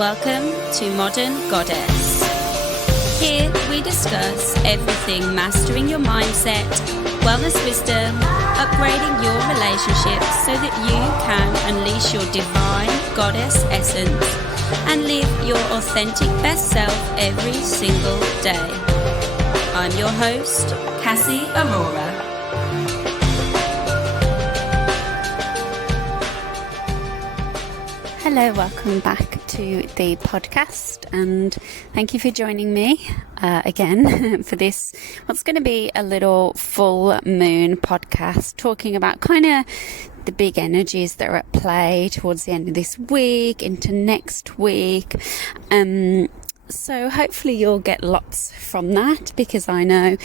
Welcome to Modern Goddess. Here we discuss everything mastering your mindset, wellness wisdom, upgrading your relationships so that you can unleash your divine goddess essence and live your authentic best self every single day. I'm your host, Cassie Aurora. Hello, welcome back to the podcast, and thank you for joining me again for this, what's going to be a little full moon podcast, talking about kind of the big energies that are at play towards the end of this week into next week. So hopefully you'll get lots from that, because I know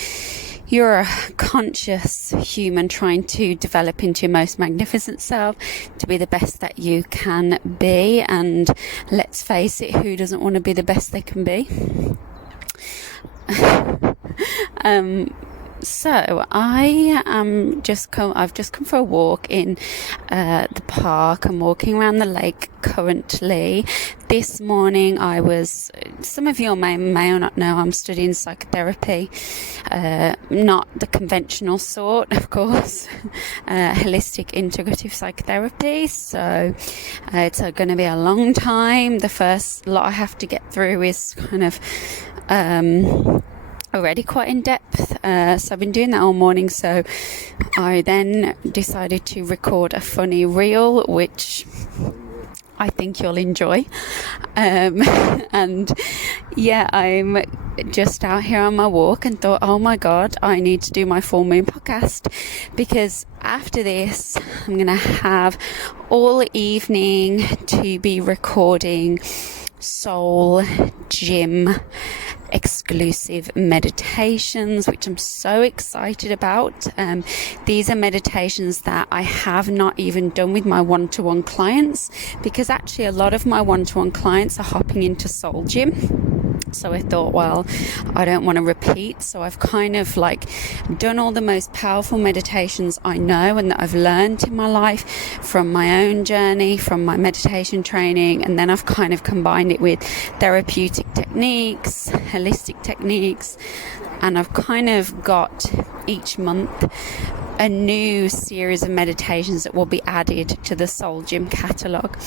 you're a conscious human trying to develop into your most magnificent self, to be the best that you can be. And let's face it, who doesn't want to be the best they can be? So I've just come for a walk in the park. I'm walking around the lake currently. This morning some of you may or not know, I'm studying psychotherapy, not the conventional sort, of course, holistic integrative psychotherapy. So it's going to be a long time. The first lot I have to get through is kind of already quite in depth, so I've been doing that all morning. So I then decided to record a funny reel, which I think you'll enjoy. And yeah, I'm just out here on my walk and thought, oh my god, I need to do my full moon podcast, because after this I'm going to have all evening to be recording soul gym exclusive meditations, which I'm so excited about. These are meditations that I have not even done with my one-to-one clients, because actually a lot of my one-to-one clients are hopping into soul gym. So I thought, well, I don't want to repeat. So I've kind of done all the most powerful meditations I know and that I've learned in my life from my own journey, from my meditation training. And then I've kind of combined it with therapeutic techniques, holistic techniques. And I've kind of got each month a new series of meditations that will be added to the Soul Gym catalogue.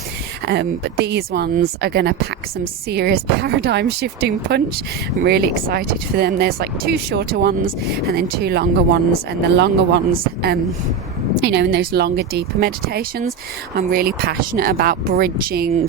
But these ones are going to pack some serious paradigm shifting punch. I'm really excited for them. There's 2 shorter ones and then 2 longer ones. And the longer ones, in those longer, deeper meditations, I'm really passionate about bridging,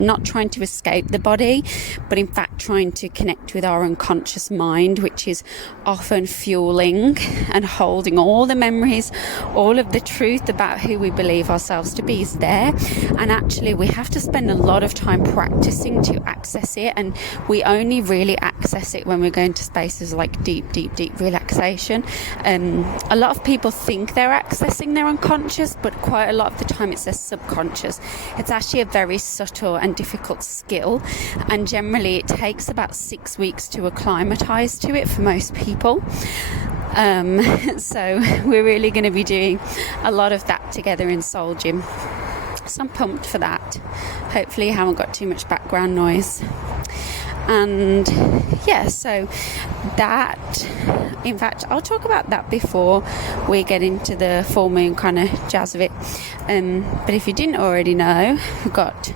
not trying to escape the body, but in fact trying to connect with our unconscious mind, which is often fueling and holding all the memories, all of the truth about who we believe ourselves to be is there. And actually we have to spend a lot of time practicing to access it, and we only really access it when we're going to spaces like deep relaxation. A lot of people think they're accessing their unconscious, but quite a lot of the time it's their subconscious. It's actually a very subtle and difficult skill, and generally it takes about 6 weeks to acclimatize to it for most people. So we're really going to be doing a lot of that together in Soul Gym. So I'm pumped for that. Hopefully you haven't got too much background noise. And yeah, so that, in fact, I'll talk about that before we get into the full moon kind of jazz of it. But if you didn't already know, we've got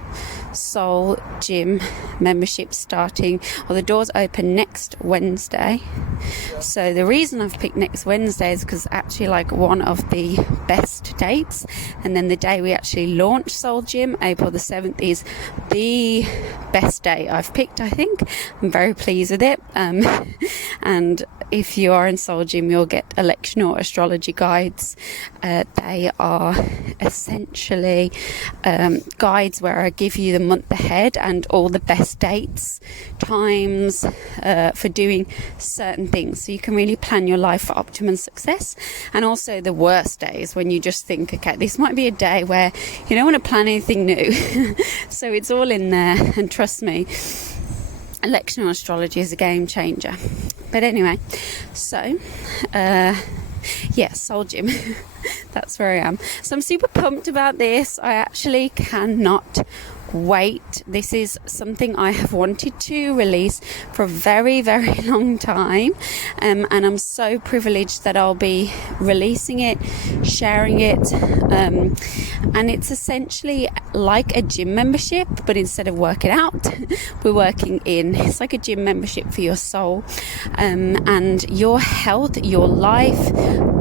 Soul Gym membership starting, or the doors open next Wednesday. So the reason I've picked next Wednesday is because actually one of the best dates, and then the day we actually launch Soul Gym, April the 7th, is the best day I've picked, I think. I'm very pleased with it. And if you are in Soul Gym, you'll get election or astrology guides. They are essentially guides where I give you the month ahead and all the best dates, times for doing certain things, so you can really plan your life for optimum success. And also the worst days when you just think, okay, this might be a day where you don't want to plan anything new. So it's all in there, and trust me, election astrology is a game changer. But anyway, so Soul Gym. That's where I am. So I'm super pumped about this. I actually cannot wait. This is something I have wanted to release for a very, very long time, and I'm so privileged that I'll be releasing it, sharing it, and it's essentially like a gym membership, but instead of working out, we're working in. It's like a gym membership for your soul, and your health, your life,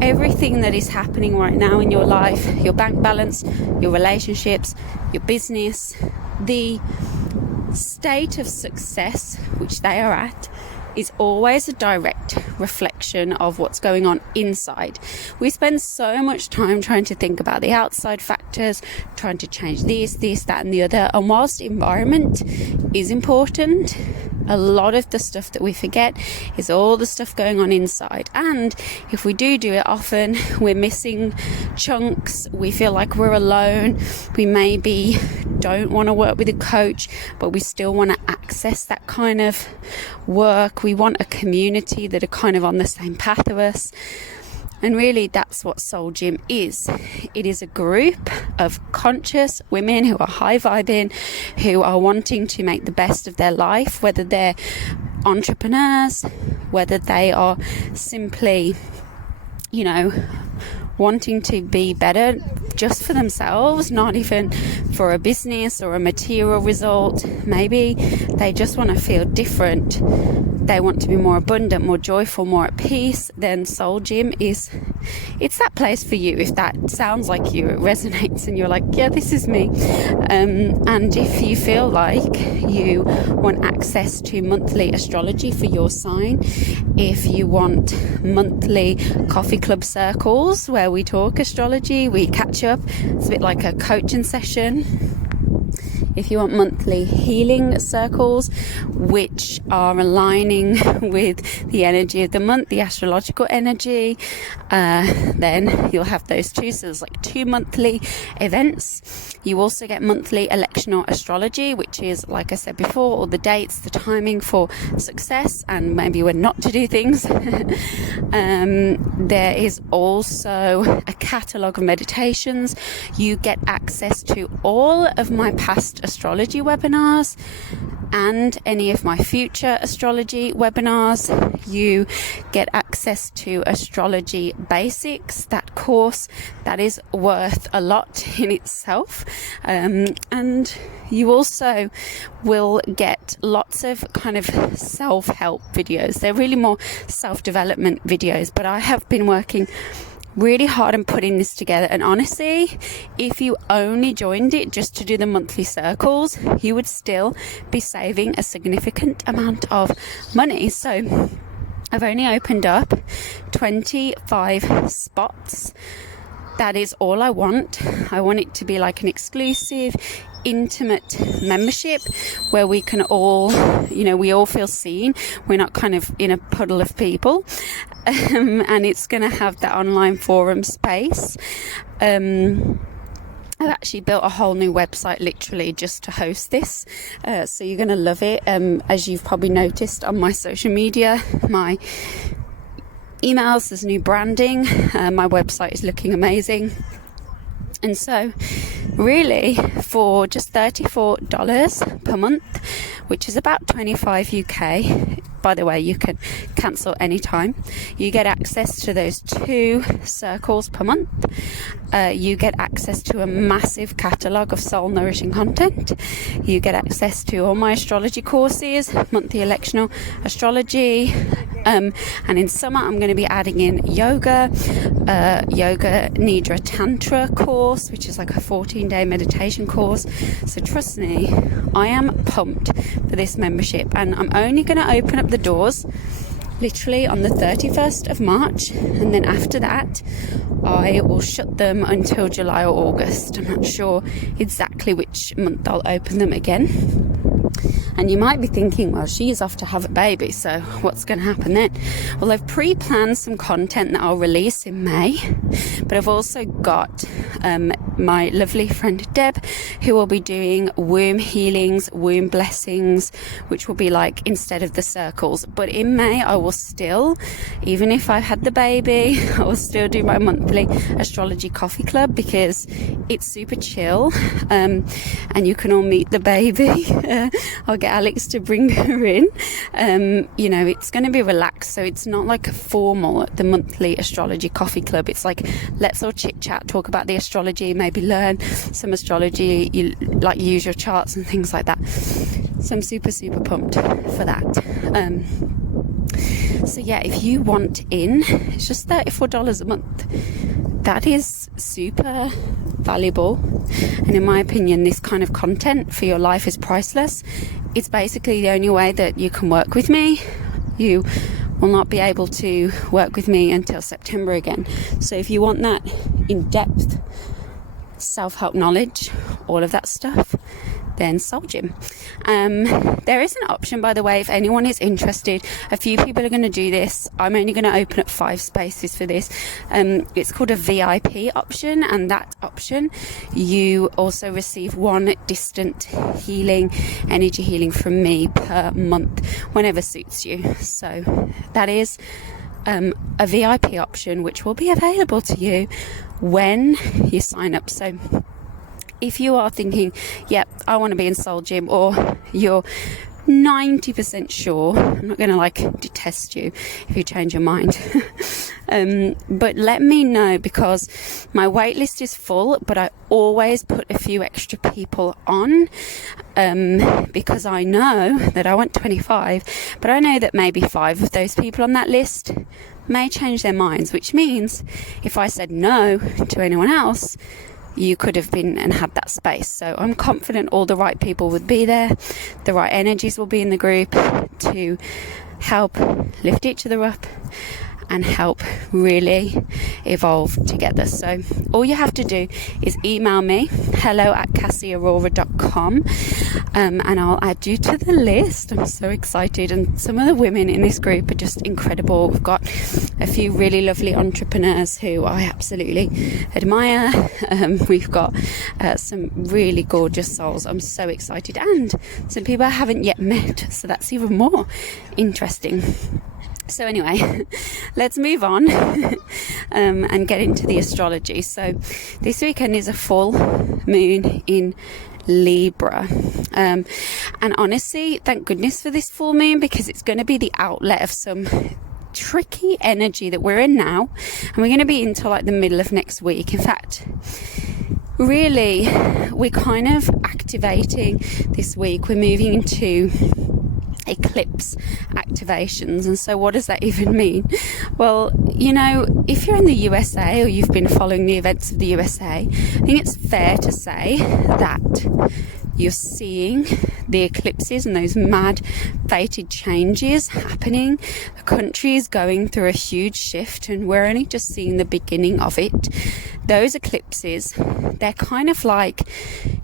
everything that is happening right now in your life, your bank balance, your relationships, your business, the state of success which they are at is always a direct reflection of what's going on inside. We spend so much time trying to think about the outside factors, trying to change this, that and the other, and whilst environment is important, a lot of the stuff that we forget is all the stuff going on inside. And if we do it often, we're missing chunks, we feel like we're alone, we maybe don't want to work with a coach, but we still want to access that kind of work. We want a community that are kind of on the same path of us. And really, that's what Soul Gym is. It is a group of conscious women who are high vibing, who are wanting to make the best of their life, whether they're entrepreneurs, whether they are simply, wanting to be better just for themselves, not even for a business or a material result. Maybe they just want to feel different. They want to be more abundant, more joyful, more at peace. Then Soul Gym it's that place for you. If that sounds like you, it resonates and you're like, yeah, this is me. And if you feel like you want access to monthly astrology for your sign, if you want monthly coffee club circles where we talk astrology, we catch up, it's a bit like a coaching session. If you want monthly healing circles, which are aligning with the energy of the month, the astrological energy, then you'll have those too. So there's like 2 monthly events. You also get monthly electional astrology, which is, like I said before, all the dates, the timing for success, and maybe when not to do things. There is also a catalogue of meditations. You get access to all of my past astrology webinars and any of my future astrology webinars. You get access to Astrology Basics, that course that is worth a lot in itself, and you also will get lots of kind of self-help videos. They're really more self-development videos, but I have been working really hard on putting this together, and honestly, if you only joined it just to do the monthly circles, you would still be saving a significant amount of money. So I've only opened up 25 spots. That is all I want. I want it to be like an exclusive, intimate membership where we can all, we all feel seen. We're not kind of in a puddle of people. And it's going to have that online forum space. I've actually built a whole new website literally just to host this. So you're going to love it. As you've probably noticed on my social media, my emails, there's new branding. My website is looking amazing. And so really for just $34 per month, which is about 25 UK, by the way, you can cancel anytime. You get access to those 2 circles per month. You get access to a massive catalogue of soul-nourishing content. You get access to all my astrology courses, monthly electional astrology. And in summer, I'm going to be adding in yoga, yoga nidra tantra course, which is like a 14-day meditation course. So trust me, I am pumped for this membership, and I'm only going to open up the doors literally on the 31st of March, and then after that I will shut them until July or August. I'm not sure exactly which month I'll open them again. And you might be thinking, well, she's off to have a baby, so what's going to happen then? Well, I've pre-planned some content that I'll release in May, but I've also got my lovely friend Deb, who will be doing womb healings, womb blessings, which will be like instead of the circles. But in May, I will still, even if I've had the baby, I will still do my monthly astrology coffee club, because it's super chill, and you can all meet the baby. I'll get Alex to bring her in. You know, it's going to be relaxed, so it's not like a formal, the monthly astrology coffee club. It's like, let's all chit chat, talk about the astrology, maybe learn some astrology, you like use your charts and things like that. So I'm super pumped for that. So yeah, if you want in, it's just $34 a month. That is super valuable, and in my opinion, this kind of content for your life is priceless. It's basically the only way that you can work with me. You will not be able to work with me until September again. So if you want that in-depth self-help knowledge, all of that stuff, then Soul Gym. There is an option, by the way, if anyone is interested. A few people are going to do this. I'm only going to open up 5 spaces for this. It's called a VIP option, and that option you also receive 1 distant healing, energy healing from me per month, whenever suits you. So that is a VIP option, which will be available to you when you sign up. So if you are thinking, yep, I want to be in Soul Gym, or you're 90% sure, I'm not going to like detest you if you change your mind, but let me know, because my wait list is full, but I always put a few extra people on, because I know that I want 25, but I know that maybe 5 of those people on that list may change their minds, which means if I said no to anyone else, you could have been and had that space. So I'm confident all the right people would be there, the right energies will be in the group to help lift each other up and help really evolve together. So all you have to do is email me, hello@cassieaurora.com, and I'll add you to the list. I'm so excited, and some of the women in this group are just incredible. We've got a few really lovely entrepreneurs who I absolutely admire. We've got some really gorgeous souls. I'm so excited, and some people I haven't yet met, so that's even more interesting. So anyway, let's move on and get into the astrology. So this weekend is a full moon in Libra, and honestly, thank goodness for this full moon, because it's going to be the outlet of some tricky energy that we're in now, and we're going to be into like the middle of next week. In fact, really, we're kind of activating this week. We're moving into eclipse activations. And so what does that even mean? Well, you know, if you're in the USA or you've been following the events of the USA, I think it's fair to say that you're seeing the eclipses and those mad fated changes happening. The country is going through a huge shift, and we're only just seeing the beginning of it. Those eclipses, they're kind of like,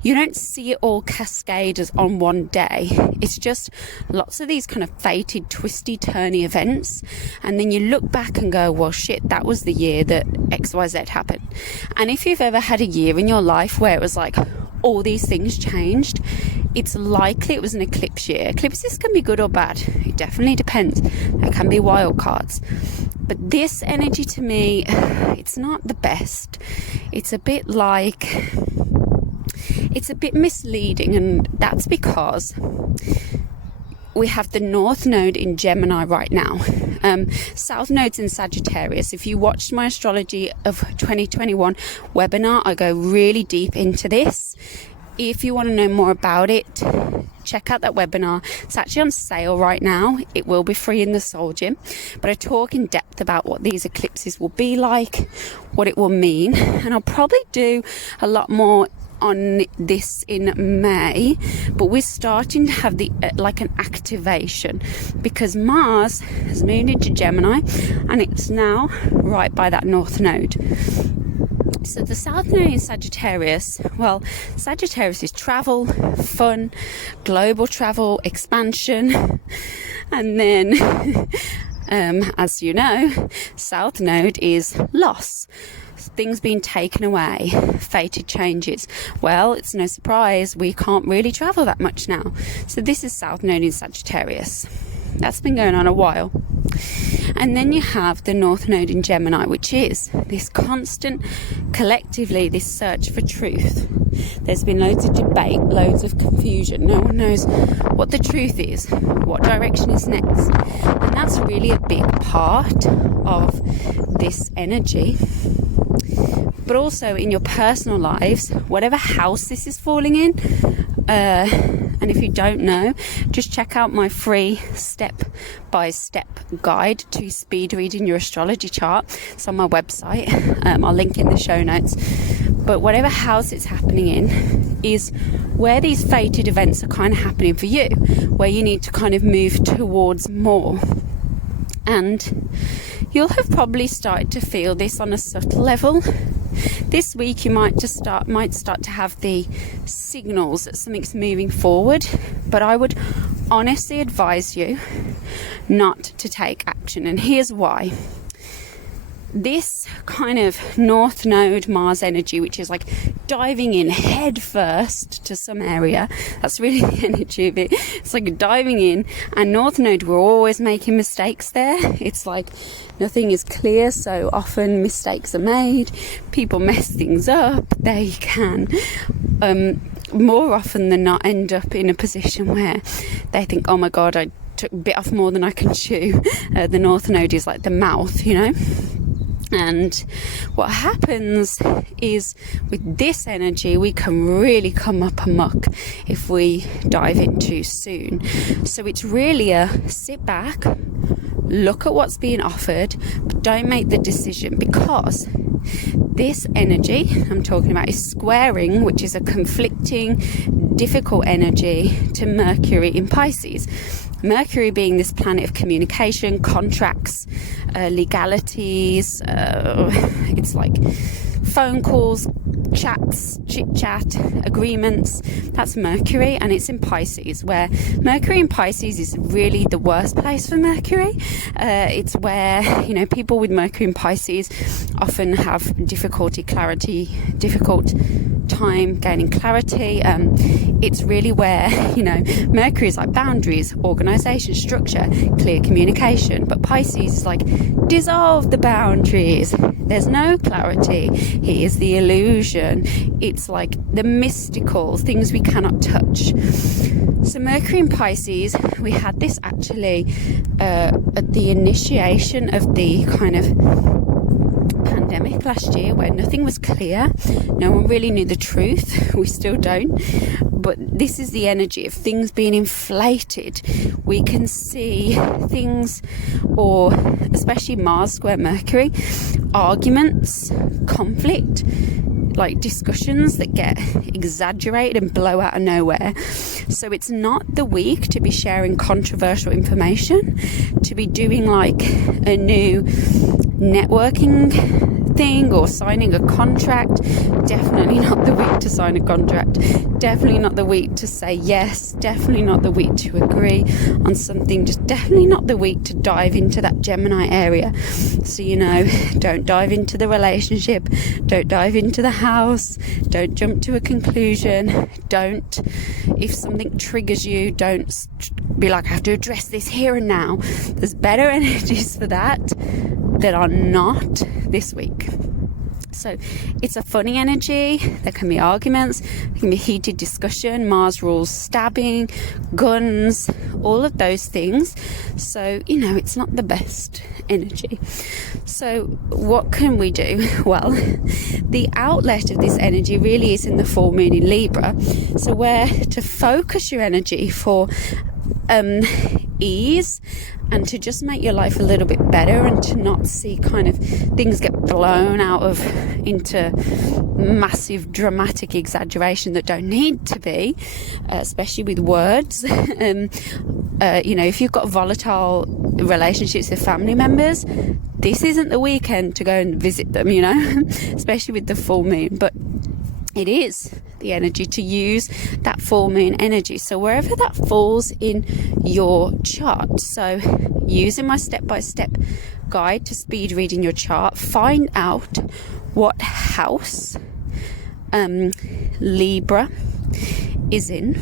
you don't see it all cascade as on one day. It's just lots of these kind of fated, twisty, turny events, and then you look back and go, well shit, that was the year that XYZ happened. And if you've ever had a year in your life where it was like all these things changed, it's likely it was an eclipse year. Eclipses can be good or bad. It definitely depends. There can be wild cards. But this energy, to me, it's not the best. It's a bit like, it's a bit misleading, and that's because we have the North Node in Gemini right now. South Node's in Sagittarius. If you watched my Astrology of 2021 webinar, I go really deep into this. If you want to know more about it, check out that webinar. It's actually on sale right now. It will be free in the Soul Gym, but I talk in depth about what these eclipses will be like, what it will mean, and I'll probably do a lot more on this in May. But we're starting to have the like an activation, because Mars has moved into Gemini and it's now right by that North Node. So the South Node in Sagittarius, well, Sagittarius is travel, fun, global travel, expansion, and then, as you know, South Node is loss. Things being taken away, fated changes. Well, it's no surprise we can't really travel that much now. So this is South Node in Sagittarius. That's been going on a while. And then you have the North Node in Gemini, which is this constant, collectively, this search for truth. There's been loads of debate, loads of confusion. No one knows what the truth is, what direction is next. And that's really a big part of this energy. But also in your personal lives, whatever house this is falling in, and if you don't know, just check out my free step-by-step guide to speed reading your astrology chart. It's on my website. I'll link in the show notes. But whatever house it's happening in is where these fated events are kind of happening for you, where you need to kind of move towards more. And you'll have probably started to feel this on a subtle level. This week you might start to have the signals that something's moving forward, but I would honestly advise you not to take action, and here's why. This kind of North Node Mars energy, which is like diving in head first to some area, that's really the energy of it. It's like diving in, and North Node, we're always making mistakes there. It's like nothing is clear, so often mistakes are made, people mess things up. They can more often than not end up in a position where they think, oh my god, I took a bit off more than I can chew. The North Node is like the mouth, you know. And what happens is with this energy, we can really come up amok if we dive in too soon. So it's really a sit back, look at what's being offered, but don't make the decision, because this energy I'm talking about is squaring, which is a conflicting, difficult energy, to Mercury in Pisces. Mercury being this planet of communication, contracts, legalities, it's like phone calls, chats, chit-chat, agreements. That's Mercury, and it's in Pisces, where Mercury in Pisces is really the worst place for Mercury. It's where, you know, people with Mercury in Pisces often have difficult time gaining clarity. It's really where, you know, Mercury is like boundaries, organisation, structure, clear communication, but Pisces is like dissolve the boundaries. There's no clarity. Here's the illusion. It's like the mystical things we cannot touch. So Mercury in Pisces, we had this actually at the initiation of the kind of pandemic last year, where nothing was clear, no one really knew the truth. We still don't, but this is the energy of things being inflated. We can see things, or especially Mars square Mercury, arguments, conflict, like discussions that get exaggerated and blow out of nowhere. So it's not the week to be sharing controversial information, to be doing like a new networking thing or signing a contract. Definitely not the week to sign a contract. Definitely not the week to say yes. Definitely not the week to agree on something. Just definitely not the week to dive into that Gemini area. So, you know, don't dive into the relationship, don't dive into the house, don't jump to a conclusion, don't, if something triggers you, don't be like, I have to address this here and now. There's better energies for that are not this week. So it's a funny energy. There can be arguments, there can be heated discussion. Mars rules stabbing, guns, all of those things. So, you know, it's not the best energy. So what can we do? Well, the outlet of this energy really is in the full moon in Libra. So where to focus your energy for ease, and to just make your life a little bit better, and to not see kind of things get blown out of into massive dramatic exaggeration that don't need to be, especially with words. You know, if you've got volatile relationships with family members, this isn't the weekend to go and visit them, you know, especially with the full moon. But it is the energy to use that full moon energy. So wherever that falls in your chart, so using my step-by-step guide to speed reading your chart, find out what house Libra is in.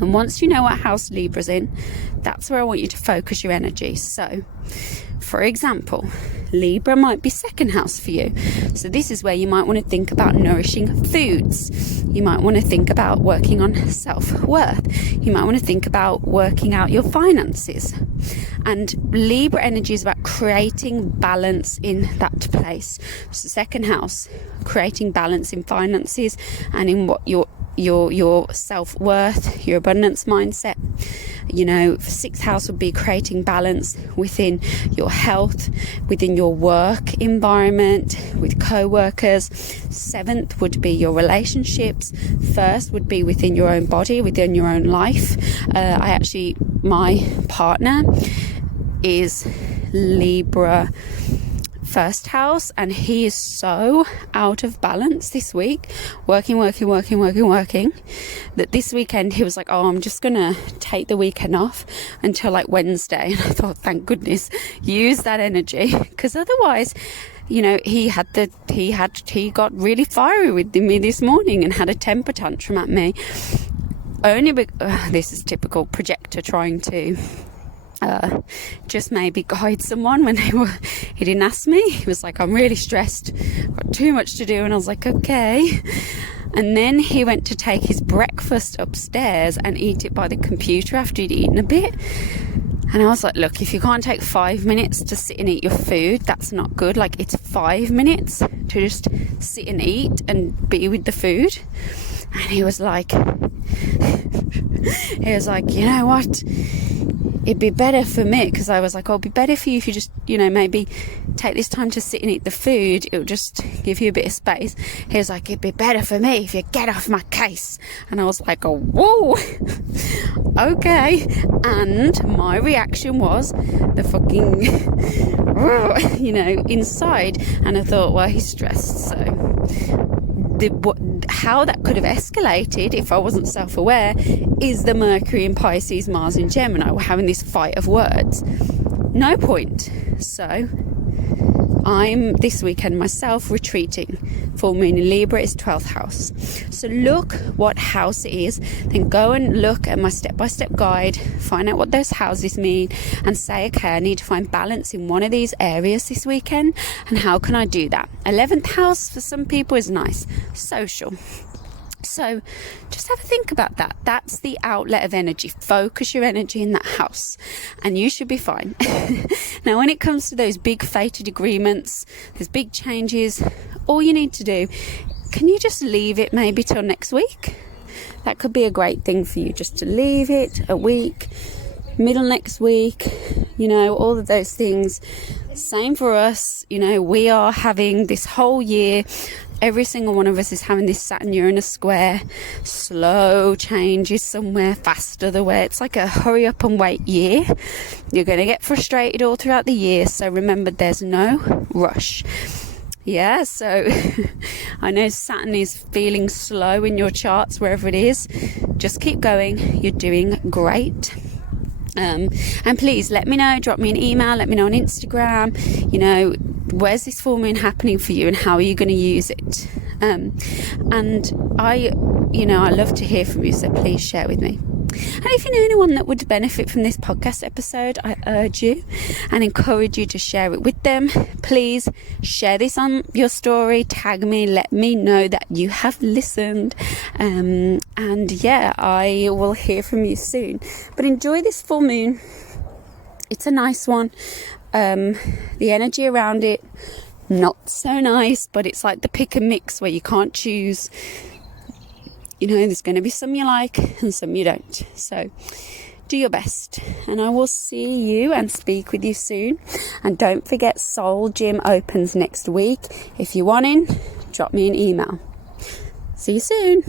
And once you know what house Libra's in, that's where I want you to focus your energy. So, for example, Libra might be second house for you. So this is where you might want to think about nourishing foods. You might want to think about working on self-worth. You might want to think about working out your finances. And Libra energy is about creating balance in that place. So second house, creating balance in finances and in what your self-worth, your abundance mindset. You know, sixth house would be creating balance within your health, within your work environment, with co-workers. Seventh would be your relationships. First would be within your own body, within your own life. My partner is Libra first house, and he is so out of balance this week, working, that this weekend he was like, oh, I'm just gonna take the weekend off until like Wednesday. And I thought, thank goodness, use that energy, because otherwise, you know, he got really fiery with me this morning and had a temper tantrum at me. This is typical projector trying to just maybe guide someone when he didn't ask me. He was like, I'm really stressed, got too much to do. And I was like, okay. And then he went to take his breakfast upstairs and eat it by the computer after he'd eaten a bit. And I was like, look, if you can't take 5 minutes to sit and eat your food, that's not good. Like, it's 5 minutes to just sit and eat and be with the food. And he was like, you know what? It'd be better for me, because I was like, it'd be better for you if you just, you know, maybe take this time to sit and eat the food. It'll just give you a bit of space. He was like, it'd be better for me if you get off my case. And I was like, oh, whoa, okay. And my reaction was the fucking, you know, inside. And I thought, well, he's stressed, so how that could have escalated if I wasn't self-aware is the Mercury in Pisces, Mars in Gemini. We're having this fight of words. No point. So I'm this weekend myself retreating. Full moon in Libra is 12th house. So look what house it is, then go and look at my step-by-step guide, find out what those houses mean, and say, okay, I need to find balance in one of these areas this weekend, and how can I do that? 11th house for some people is nice, social. So just have a think about that. That's the outlet of energy. Focus your energy in that house and you should be fine. Now, when it comes to those big fated agreements, those big changes, all you need to do, can you just leave it maybe till next week? That could be a great thing for you, just to leave it a week, middle next week, you know, all of those things. Same for us, you know, we are having this whole year, every single one of us is having this Saturn-Uranus square, slow changes somewhere, faster the way. It's like a hurry up and wait year. You're going to get frustrated all throughout the year, so remember, there's no rush. Yeah, so I know Saturn is feeling slow in your charts, wherever it is. Just keep going. You're doing great. And please let me know, drop me an email, let me know on Instagram, you know, where's this full moon happening for you and how are you going to use it? And I love to hear from you, so please share with me. And if you know anyone that would benefit from this podcast episode, I urge you and encourage you to share it with them. Please share this on your story, tag me, let me know that you have listened. And yeah, I will hear from you soon. But enjoy this full moon. It's a nice one. The energy around it, not so nice, but it's like the pick and mix where you can't choose. You know, there's going to be some you like and some you don't. So do your best. And I will see you and speak with you soon. And don't forget, Soul Gym opens next week. If you want in, drop me an email. See you soon.